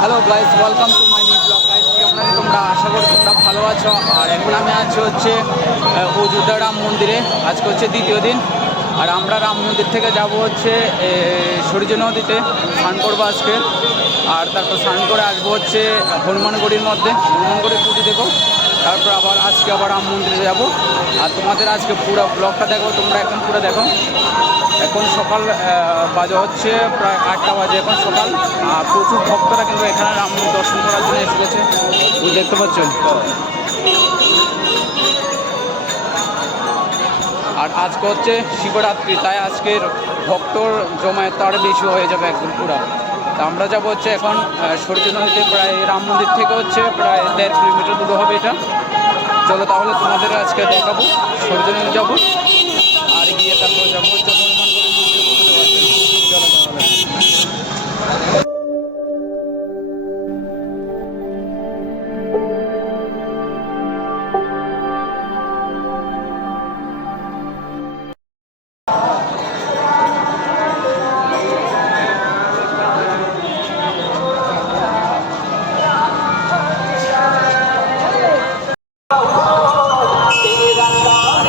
Hello guys, welcome to my new blog. Guys কেমন আছো তোমরা? আশা করি তোমরা ভালো আছো। আর এখন আমি আছি হচ্ছে অযোধ্যা রাম মন্দিরে। আজকে হচ্ছে দ্বিতীয় দিন। আর আমরা রাম মন্দির থেকে যাব হচ্ছে সূর্য নদীতে স্নান করবো আজকে। আর তারপর স্নান করে আসবো হচ্ছে হনুমানগড়ির মধ্যে, হনুমানগড়ি পুজো দেবো। তারপর আজকে আবার রাম মন্দিরে যাব। আর তোমাদের আজকে পুরো ব্লগটা দেখো, তোমরা একদম পুরো দেখো। এখন সকাল বাজে হচ্ছে প্রায় 8টা বাজে এখন সকাল। আর প্রচুর ভক্তরা কিন্তু এখানে রাম দর্শন করার জন্য এসে গেছে, দেখতে পাচ্ছ। আর আজকে হচ্ছে শিবরাত্রি, তাই আজকের ভক্তর জমায়েত আরও বেশি হয়ে যাবে একদম পুরো। তা আমরা যাবো হচ্ছে এখন সূর্য নদীতে, প্রায় রাম মন্দির থেকে হচ্ছে প্রায় 1.5 কিলোমিটার দূরে হবে এটা। চলো তাহলে তোমাদের আজকে দেখাবো সূর্য নদী যাবো। আর গিয়ে তারপর যাবো হচ্ছে হনুমানগড়ি মন্দির বুঝতে পারছেন। চলো তাহলে।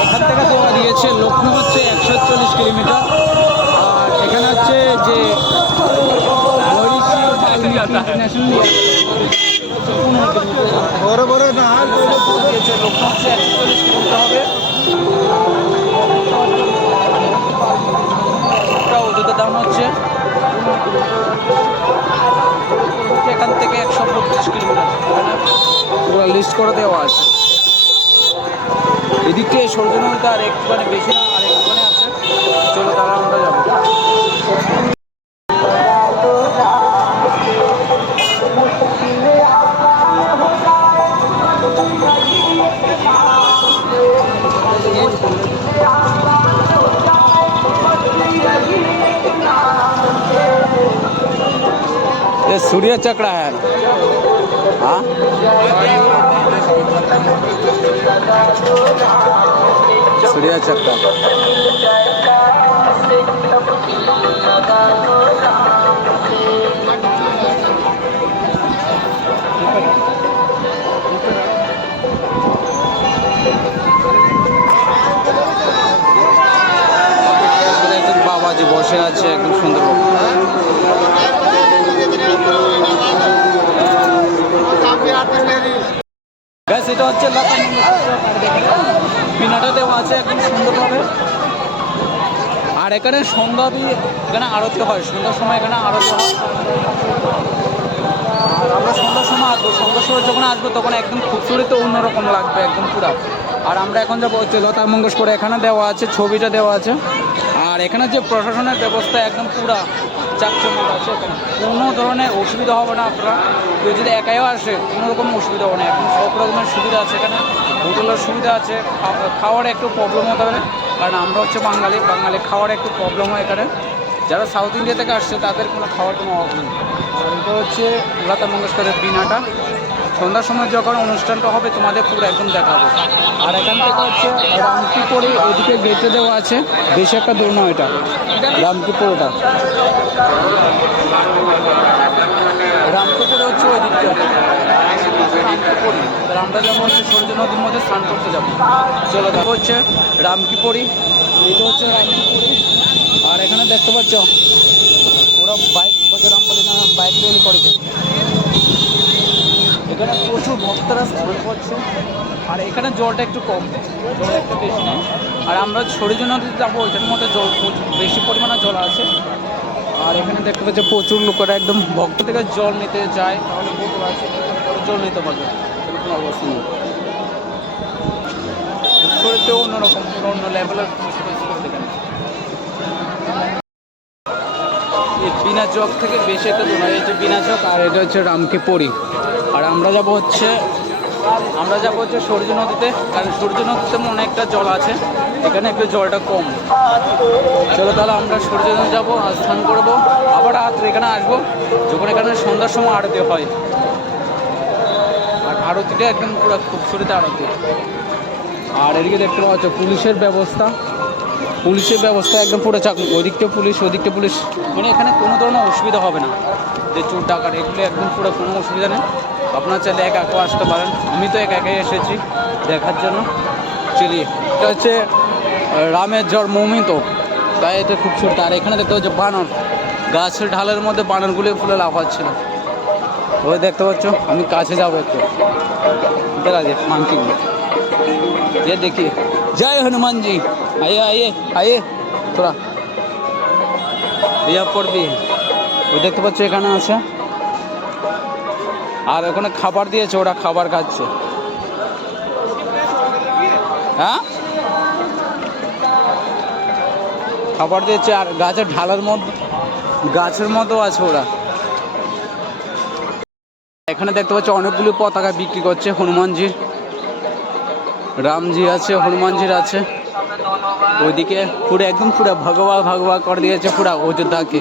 এখান থেকে দেওয়া দিয়েছে লক্ষ্ণৌ হচ্ছে 140 কিলোমিটার। আর এখানে হচ্ছে যে ইন্টারন্যাশনাল বড় বড় না লক্ষ্ণৌ হচ্ছে 140 কিলোমিটার হবে। ওদের দাম হচ্ছে এখান থেকে 125 কিলোমিটার। পুরো লিস্ট করে দেওয়া আছে। এদিক থেকে সূর্য নদীতে আর একটুখানি বেশি না, আর একটুখানি আছে। চলো তাহলে আমরা যাবো। ये सूर्य चक्र है। हाँ सूर्य चक्र। বাবাজি বসে আছে একদম সুন্দর। গ্যাস এটা হচ্ছে লতা বিনাটা দেওয়া আছে একদম সুন্দরভাবে। আর এখানে এখানে আরতি হয় সন্ধ্যার সময়, এখানে আরতি হয়। আর আমরা সন্ধ্যার সময় আসবো, সন্ধ্যার সময় যখন আসবো তখন একদম খুবসুরত অন্যরকম লাগবে একদম পুরা। আর আমরা এখন যাবো হচ্ছে লতা মঙ্গেশকর, এখানে দেওয়া আছে, ছবিটা দেওয়া আছে। আর এখানে যে প্রশাসনের ব্যবস্থা একদম পুরা চাকচমক আছে। এখানে কোনো ধরনের অসুবিধা হবে না। আপনারা কেউ যদি একাইও আসে কোনো রকম অসুবিধা হবে না, এখন সব রকমের সুবিধা আছে এখানে। হোটেলের সুবিধা আছে, খাওয়ার একটু প্রবলেম হতে পারে, কারণ আমরা হচ্ছে বাঙালি খাওয়ার একটু প্রবলেম হয় এখানে। যারা সাউথ ইন্ডিয়া থেকে আসছে তাদের কোনো খাওয়ার কোনো অভাব নেই। আর এটা হচ্ছে লতা মঙ্গেশকরের বিনাটা। সন্ধ্যার সময় যখন অনুষ্ঠানটা হবে তোমাদের পুরো একদম দেখাবো। আর এখান থেকে হচ্ছে রামকিপুরে ওইদিকে গেটে দেওয়া আছে, বেশি একটা দূর নয় এটা রামকিপুরটা। রামকিপুরে হচ্ছে ওই দিকটা রামকিপুরি। আমরা যেমন হচ্ছে সূর্য নদীর মধ্যে স্নান করতে যাবো। চলো দেখো হচ্ছে রামকিপুরি, এটা হচ্ছে রামকিপুরি। আর এখানে দেখতে পাচ্ছ ওরা বাইক বজরাম বলে না বাইক রেলি করেছে। এখানে প্রচুর ভক্তরা স্নান করছে। আর এখানে জলটা একটু কম, জল একটু বেশি নেই। আর আমরা সূর্য নদীতে যাবো, ওইটার মধ্যে জল বেশি পরিমাণে জল আছে। আর এখানে দেখতে পাচ্ছি প্রচুর লোকেরা একদম ভক্ত থেকে জল নিতে যায়, তাহলে বোতল আছে জল নিতে পারবে, এরকম অবস্থা নেই। শরীরতেও অন্যরকম, অন্য লেভেলের এখানে। এই বিনা চক থেকে বেশি একটা দূর নয়, এই যে বিনা চক। আর এটা হচ্ছে রামকিপুরি। আর আমরা যাবো হচ্ছে সূর্য নদীতে, কারণ সূর্য নদীতে অনেকটা জল আছে, এখানে একটু জলটা কম। চলো তাহলে আমরা সূর্য নদী যাবো আর স্নান করবো, আবার রাত্রে এখানে আসবো যখন এখানে সন্ধ্যার সময় আরতি হয়। আর আরতিটা একদম পুরো খুবসুরত আরতি। আর এদিকে দেখতে পাচ্ছ পুলিশের ব্যবস্থা, পুলিশের ব্যবস্থা একদম পুরো চাকরি, ওদিকটা পুলিশ ওদিকটা পুলিশ, মানে এখানে কোনো ধরনের অসুবিধা হবে না, যে চোর ডাকাত এগুলো একদম পুরো কোনো অসুবিধা নেই। আপনারা চাইলে একা একাও আসতে পারেন, আমি তো একাই এসেছি দেখার জন্য। চলিয়ে এটা হচ্ছে রামের জন্মভূমি, তো তাই এটা খুব ছোট। আর এখানে দেখতে হচ্ছে বানর, গাছের ঢালের মধ্যে বানরগুলো ফুলে লাফাচ্ছিল, ওই দেখতে পাচ্ছ। আমি কাছে যাবো একটু, আছে মাংকিগুলো, ये देखिए। जय हनुमान जी, आइए आइए आइए थोड़ा, यहाँ पर भी ওই দেখতে পাচ্ছ এখানে আছে। আর ওখানে খাবার দিয়েছে, ওরা খাবার খাচ্ছে। হ্যাঁ খাবার দিয়েছে, আর গাছের ঢালের মধ্যে, গাছের মধ্যেও আছে ওরা। এখানে দেখতে পাচ্ছ অনেকগুলো পতাকা বিক্রি করছে, হনুমানজির, রামজি আছে, হনুমানজির আছে। ওইদিকে পুরো একদম পুরো ভগবা ভগবা করে দিয়েছে পুরো অযোধ্যাকে।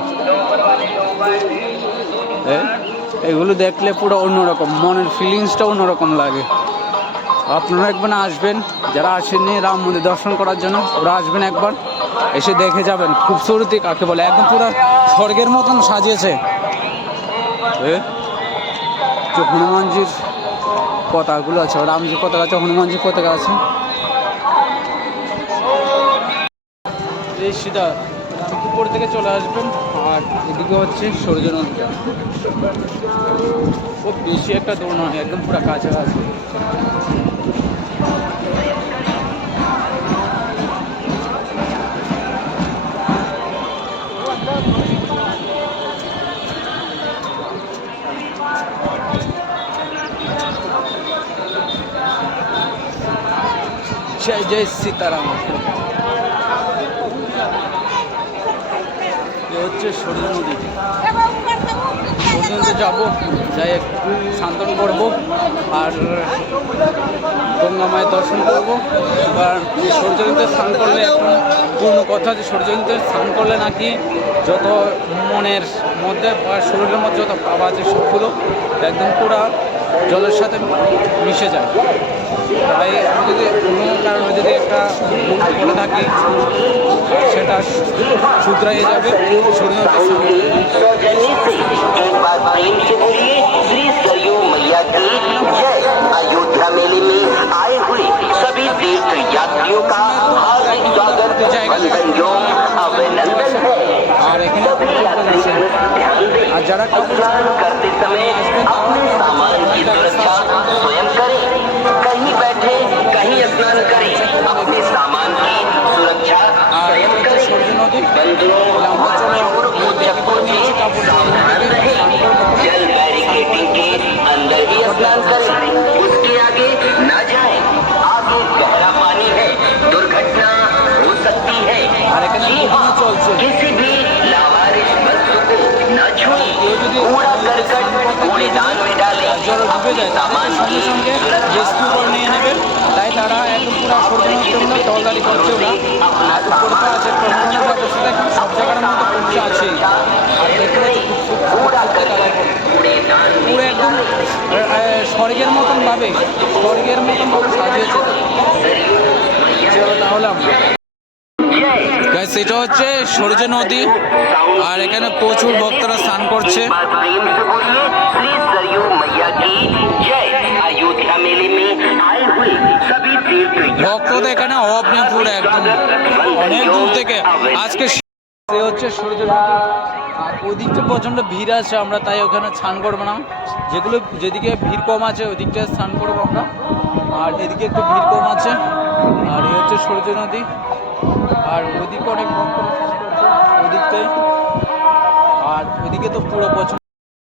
এগুলো দেখলে পুরো অন্যরকম, মনের ফিলিংসটা অন্যরকম লাগে। আপনারা একবার আসবেন, যারা আসেননি রাম মন্দির দর্শন করার জন্য, ওরা আসবেন একবার, এসে দেখে যাবেন খুবসুরতি কাকে বলে। একদম পুরো স্বর্গের মতন সাজিয়েছে। হনুমানজির পতাকাগুলো আছে, রামজির পতাকা আছে, হনুমানজির পতাকা আছে। এই সিধা রামপুর থেকে চলে আসবেন, আর এদিকে হচ্ছে সূর্য নদীটা। খুব বেশি একটা দূর নয়, একদম পুরো কাছাকাছি। जय जय सीताराम। ये হচ্ছে সূর্য নদী, সূর্য নদীতে যাবো, যাই একটু শান্তন করবো, আর গঙ্গা মায়ের দর্শন করবো। এবার সূর্য নদীতে স্নান করলে এখন পূর্ণ কথা, যে সূর্য নদীতে স্নান করলে নাকি যত মনের মধ্যে বা শরীরের মধ্যে যত পাপ আছে সবগুলো একদম পুরা জলের সাথে মিশে যায়। তাই আমি যদি কোনো কারণে যদি একটা ভুল করে থাকি, সেটা শুধরাইয়ে যাবে শরীর। अयोध्या मेले में आए हुए सभी तीर्थ यात्रियों का हार्दिक स्वागत, अभिनंदन है। सभी यात्री ध्यान दें, स्नान करते समय अपने सामान की सुरक्षा स्वयं करें। कहीं बैठे कहीं स्नान करें, अपने सामान की सुरक्षा स्वयं करें। बंधुओं और चोरों को चप्पल में सावधान रहें। जल बैरिकेडिंग के अंदर ही स्नान करें, उसके आगे न जाएं। आगे गहरा पानी है, दुर्घटना हो सकती है। किसी भी लावारिस वस्तु को न छुएं। कूड़ा करकट कूड़ेदान में डालें। अपने सामान की রেস্কিউ করে নিয়ে নেবে। তাই তারা একদম পুরো সূর্যের জন্য টহলদারি করছে। ওরা আর উপরে তো আছে প্রশাসনের ব্যবস্থা, এখন সব জায়গার মধ্যে পুলিশ আছেই। আর দেখতে পুরো একদম স্বর্গের মতন ভাবে, স্বর্গের মতন ভাবে সাজিয়েছে। তাহলে আমরা সেটা হচ্ছে সূর্য নদী, আর এখানে প্রচুর ভক্তরা স্নান করছে। ভক্তদের এখানে অভাব নেই, পুরো একদম অনেক দূর থেকে আজকে হচ্ছে সূর্য নদী। আর ওদিকটা প্রচণ্ড ভিড় আছে, আমরা তাই ওখানে স্নান করবো না। যেদিকে ভিড় কম আছে ওই দিকটা স্নান করবো আমরা, আর এদিকে একটু ভিড় কম আছে। আর এই হচ্ছে সূর্য নদী, আর ওদিকে অনেক ভক্ত ওদিকটাই। আর ওইদিকে তো পুরো প্রচুর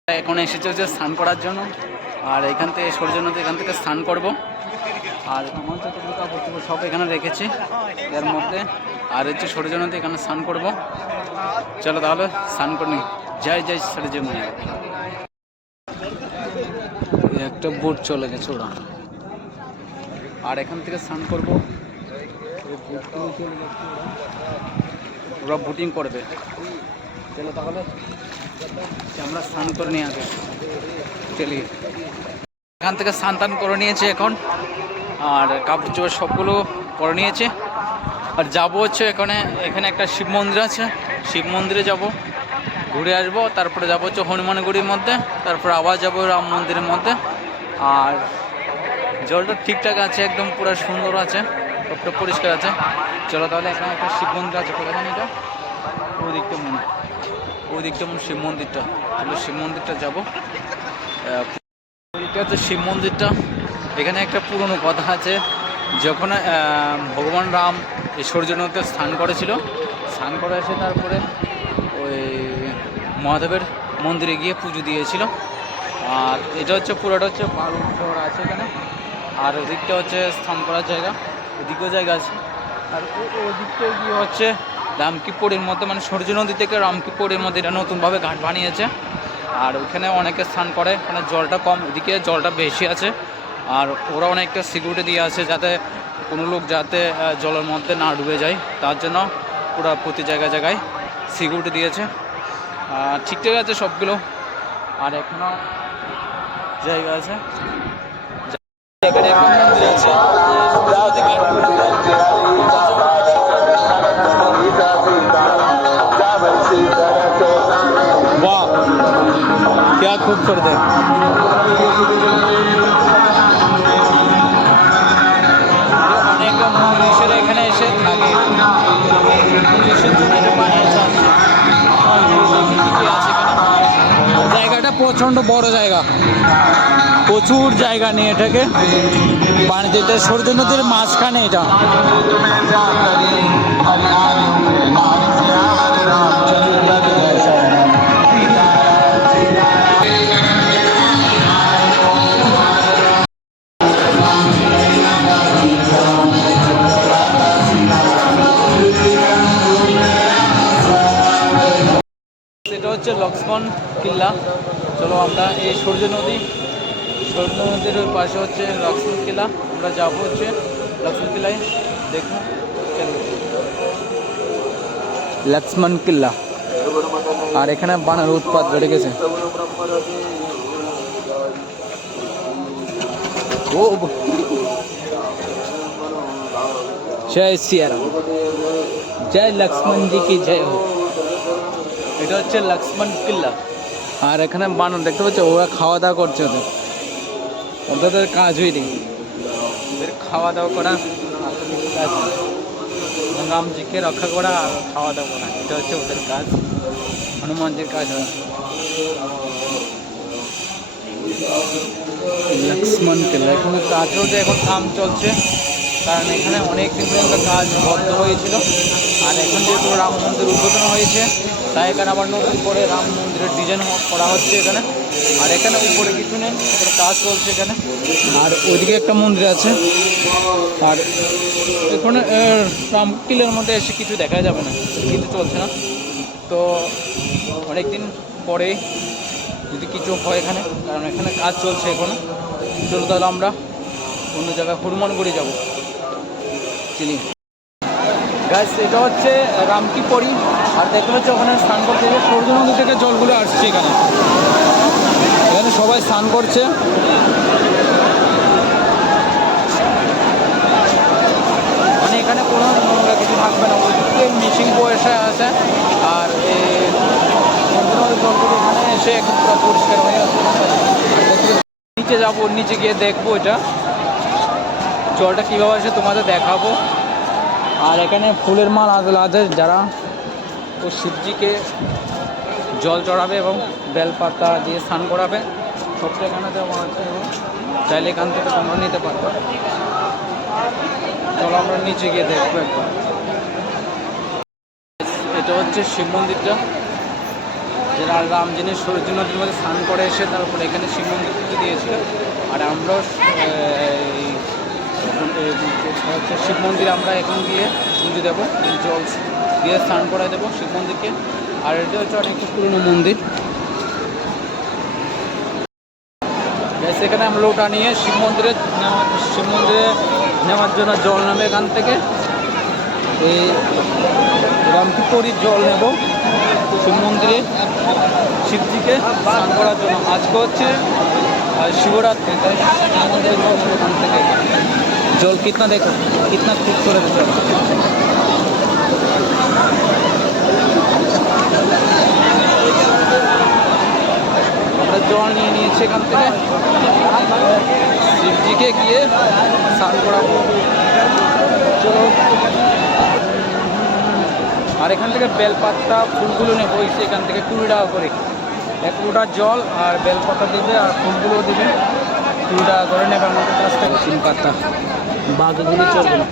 এখন এসেছে হচ্ছে স্নান করার জন্য। আর এখান থেকে সূর্য নদী, এখান থেকে স্নান করব। আর আমার যতগুলো কাপড় চোপড় সব এখানে রেখেছি এর মধ্যে। আর হচ্ছে সূর্য নদী, এখানে স্নান করব। চলো তাহলে স্নান করে নিই। জয় জয় সূর্য মায়া। একটা বোট চলে গেছে ওরা, আর এখান থেকে স্নান করবো। ওরা বোটিং করবে। চলো তাহলে আমরা স্নান করে নিয়ে আগে চলি। এখান থেকে স্নান টান করে নিয়েছে এখন, আর কাপড় চোপড় সবগুলো করে নিয়েছে। আর যাবো হচ্ছে এখানে একটা শিব মন্দির আছে, শিব মন্দিরে যাব, ঘুরে আসবো। তারপরে যাবো হচ্ছে হনুমানগুড়ির মধ্যে, তারপর আবার যাবো রাম মন্দিরের মধ্যে। আর জলটা ঠিকঠাক আছে, একদম পুরো সুন্দর আছে, সবটা পরিষ্কার আছে। চলো তাহলে এখানে একটা শিব মন্দির আছে, কোথায় জানি এটা, ওই দিকটা শিব মন্দিরটা, তাহলে শিব মন্দিরটা যাবো। ওইদিকটা হচ্ছে শিব মন্দিরটা। এখানে একটা পুরনো কথা আছে, যখন ভগবান রাম এই সূর্য নদীতে স্নান করেছিল, স্নান করে এসে তারপরে ওই মহাদেবের মন্দিরে গিয়ে পুজো দিয়েছিল। আর এটা হচ্ছে পুরোটা হচ্ছে বালুর চর আছে এখানে। আর ওদিকটা হচ্ছে স্নান করার জায়গা, ওদিকেও জায়গা আছে। আর ওদিকটা গিয়ে হচ্ছে রামকিপুরের মধ্যে, মানে সূর্য নদী থেকে রামকিপুরের মধ্যে এটা নতুনভাবে ঘাট বানিয়েছে। আর ওইখানে অনেকে স্নান করে, মানে জলটা কম, এদিকে জলটা বেশি আছে। আর ওরা অনেকটা সিকিউরিটি দিয়ে আছে, যাতে কোনো লোক যাতে জলের মধ্যে না ডুবে যায়, তার জন্য পুরো প্রতি জায়গায় জায়গায় সিকিউরিটি দিয়েছে। ঠিকঠাক আছে সবগুলো। আর এখনও জায়গা আছে, এখানে একটা মন্দির আছে। वाह क्या खूबसूरत है। অনেক মনীষীরা এখানে এসে থাকে, মনীষীর জন্য এটা বানিয়েছে। জায়গাটা প্রচণ্ড বড় জায়গা, প্রচুর জায়গা নিয়ে এটাকে বানিয়েছে। সূর্য নদীর মাঝখানে এটা। এটা হচ্ছে লক্ষ্মণ কিল্লা। চলো আমরা এই সূর্য নদীর ওই পাশে হচ্ছে লক্ষ্মণ কিল্লা, আমরা যাবো হচ্ছে লক্ষ্মণ কিল্লায়, দেখবো লক্ষ্মণ কিল্লা। আর এখানে বানার উৎপাত বেড়ে গেছে। ও জয় সিয়ারাম, জয় লক্ষ্মণ জি কি জয় হোক। এটা হচ্ছে লক্ষ্মণ কিল্লা। আর এখানে বানর দেখতে পাচ্ছ, ওরা খাওয়া দাওয়া করছে, ওদের কাজ হয়নি, ওদের খাওয়া দাওয়া করা, কাজ রামজিকে রক্ষা করা আর খাওয়া দাওয়া করা, এটা হচ্ছে ওদের কাজ, হনুমানজির কাজ হয়। লক্ষ্মণ কিল্লা এখানে কাজ চলছে, এখন কাম চলছে, কারণ এখানে অনেক দিন পর্যন্ত কাজ বন্ধ হয়েছিল। আর এখন যেহেতু রাম মন্দির উদ্বোধন হয়েছে, তাই এখানে আবার নতুন করে রাম মন্দিরের ডিজাইন করা হচ্ছে এখানে। আর এখানে উপরে কিছু নেই, কাজ চলছে এখানে। আর ওইদিকে একটা মন্দির আছে। আর এখানে রামকিল্লার মধ্যে এসে কিছু দেখা যাবে না, কিছু চলছে না। তো অনেকদিন পরে যদি কিছু হয় এখানে, কারণ এখানে কাজ চলছে এখনো। চলো তাহলে আমরা অন্য জায়গায় হনুমানগুড়ি যাবো। চিনি গাছ, এটা হচ্ছে রামকিপুরি। আর দেখতে হচ্ছে ওখানে স্নান করতে গিয়ে সূর্য নদী থেকে জলগুলো আসছে এখানে, এখানে সবাই স্নান করছে। মানে এখানে কোনো নোংরা কিছু থাকবে না, ওইদিকে মিশিং বয়সে আছে। আর এই সূর্য নদীর জলগুলো এখানে এসে একদম পুরো পরিষ্কার হয়ে আছে। নিচে যাবো, নিচে গিয়ে দেখবো এটা জলটা কীভাবে আসে তোমাদের দেখাবো। আর এখানে ফুলের মাল আছে, যারা ও শিবজিকে জল চড়াবে এবং বেলপাতা দিয়ে স্নান করাবে, সবটা এখানে দেওয়া আছে এবং চাইলে এখান থেকে তোমরা নিতে পারবে। চলো আমরা নিচে গিয়ে দেখবো একবার। এটা হচ্ছে শিব মন্দিরটা, যারা রামজিনের সূর্য নদীর মধ্যে স্নান করে এসে তারপরে এখানে শিব মন্দির পুজো দিয়েছিল। আর আমরাও হচ্ছে শিব মন্দিরে আমরা এখন গিয়ে পুজো দেবো, জল দিয়ে স্নান করাই দেবো শিব মন্দিরকে। আর এটা হচ্ছে অনেকটা পুরনো মন্দির। সেখানে আমরা লোটা নিয়ে শিব মন্দিরে নেওয়ার জন্য জল নেবে এখান থেকে। এই রামকিপুরির জল নেব শিব মন্দিরে শিবজিকে স্নান করার জন্য। আজকে হচ্ছে শিবরাত্রি, তাই শিব মন্দিরে জল এখান থেকে। জল কিতনা দেখো, কিতনা খুবসুরত জল। আমরা জল নিয়ে নিয়েছি এখান থেকে, শিবজিকে গিয়ে স্নান করাবো। চলো, আর এখান থেকে বেলপাতা ফুলগুলো নেবো, এখান থেকে 20 টাকা করে 1 লোটা জল, আর বেলপাতা দেবে আর ফুলগুলো দেবে 20 টাকা করে নেবে আমাদের কাছ থেকে। 3 পাতা বাঘগুলি চলবে না,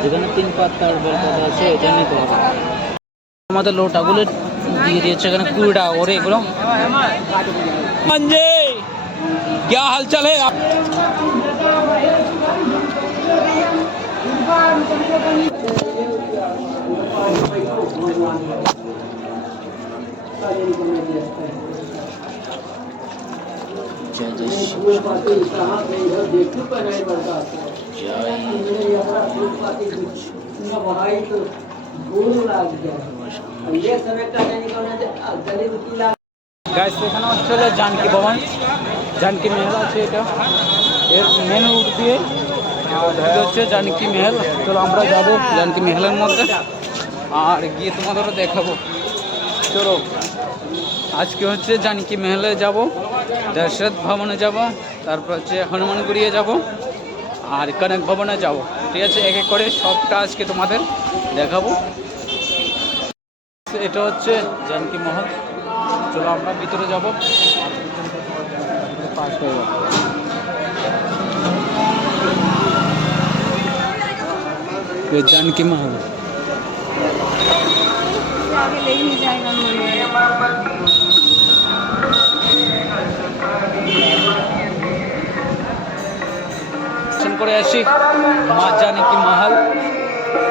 যেখানে 3 পাতার বেলপাতা আছে এটা নিতে হবে। আমাদের লোটাগুলো দিয়ে দিয়েছে এখানে 20 টাকা করে এগুলো। क्या हाल चाल है आप? जय जय शिव গাইস, এখানে হচ্ছে জানকী ভবন, জানকী মেহেল আছে, এটা এর মেন রুট দিয়ে, আর এটা হচ্ছে জানকী মেহেল। চলো আমরা যাবো জানকী মেহেলের মধ্যে আর গিয়ে তোমাদেরও দেখাবো। চলো, আজকে হচ্ছে জানকী মেহেলে যাব, দশরথ ভবনে যাব, তারপর হচ্ছে হনুমানগড়িয়ে যাব আর কনক ভবনে যাব। ঠিক আছে, এক এক করে সবটা আজকে তোমাদের দেখাবো। এটা হচ্ছে জানকী মহল। চলো আমরা ভিতরে যাব, পাস হয়ে যাবো। জানকী মহল করে আসি মা জানকী মহল,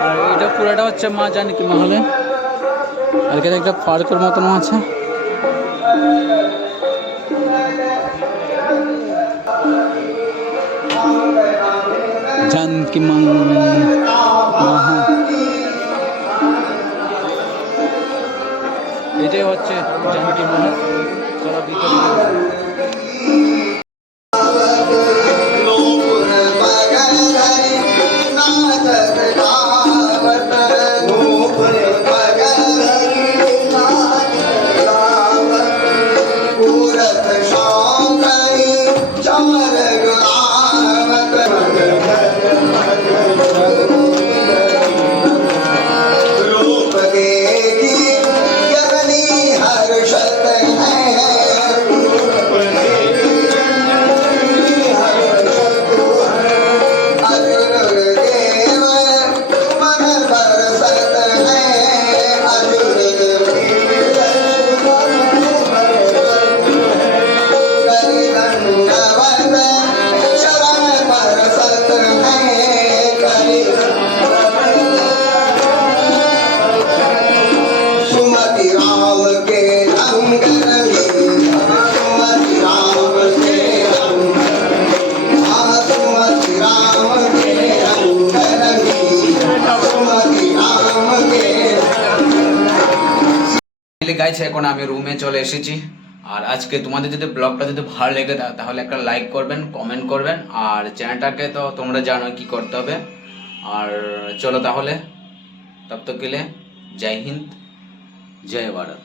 আর এটা পুরোটা হচ্ছে মা জানকী মহলে। আর এখানে একটা পার্কের মতন আছে। জানকী মহল এটাই হচ্ছে জানকী মহল। চলো ভিতরে গাইস, এখন আমি রুমে চলে এসেছি। আর আজকে তোমাদের যদি ব্লগটা যদি ভালো লেগে থাকে তাহলে একটা লাইক করবেন, কমেন্ট করবেন, আর চ্যানেলটাকে তো তোমরা জানো কি করতে হবে। আর চলো তাহলে, তব তক কে লিয়ে জয় হিন্দ, জয় ভারত।